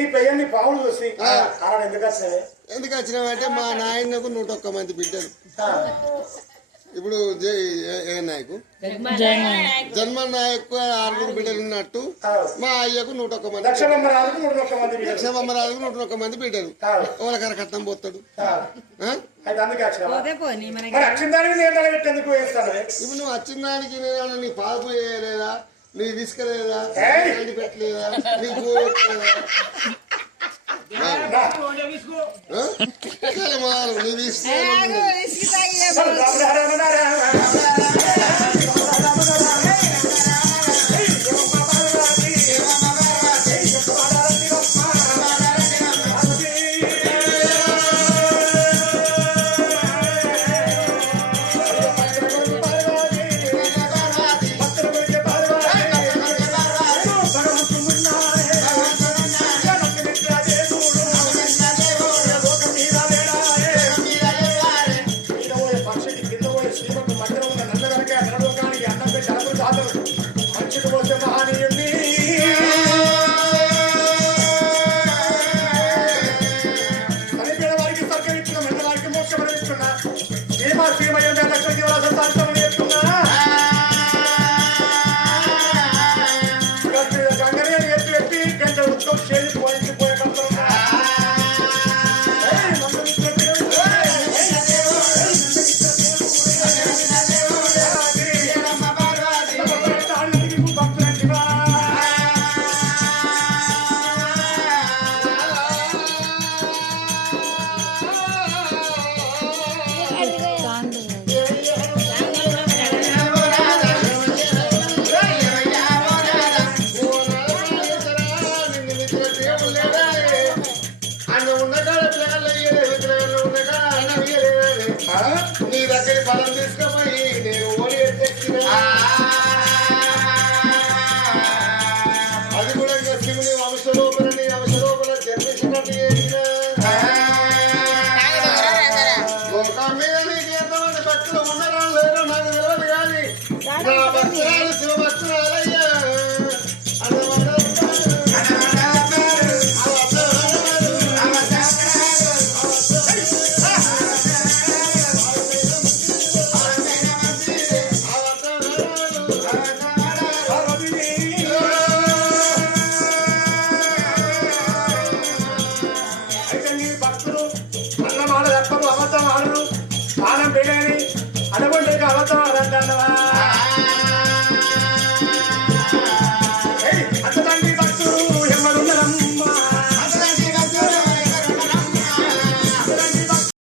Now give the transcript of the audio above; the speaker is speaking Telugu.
ఈ పెయ్యన్ని పావులు చూసి ఎందుకు వచ్చినావంటే మా నాయనకు 101 మంది బిడ్డలు. ఇప్పుడు నాయకు జన్మ నాయకు 6 బిడ్డలు ఉన్నట్టు మా అయ్యకు 101 మంది, లక్ష్మమ్మరాజుకు 101 మంది బిడ్డలు. ఒకరికర కట్నం పోతాడు. ఇప్పుడు నువ్వు వచ్చిన దానికి నీ పాపు వేయలేదా, నీ తీసుకెళ్ళలేదా, పెట్టలేదా, నీ నీ తీసుకు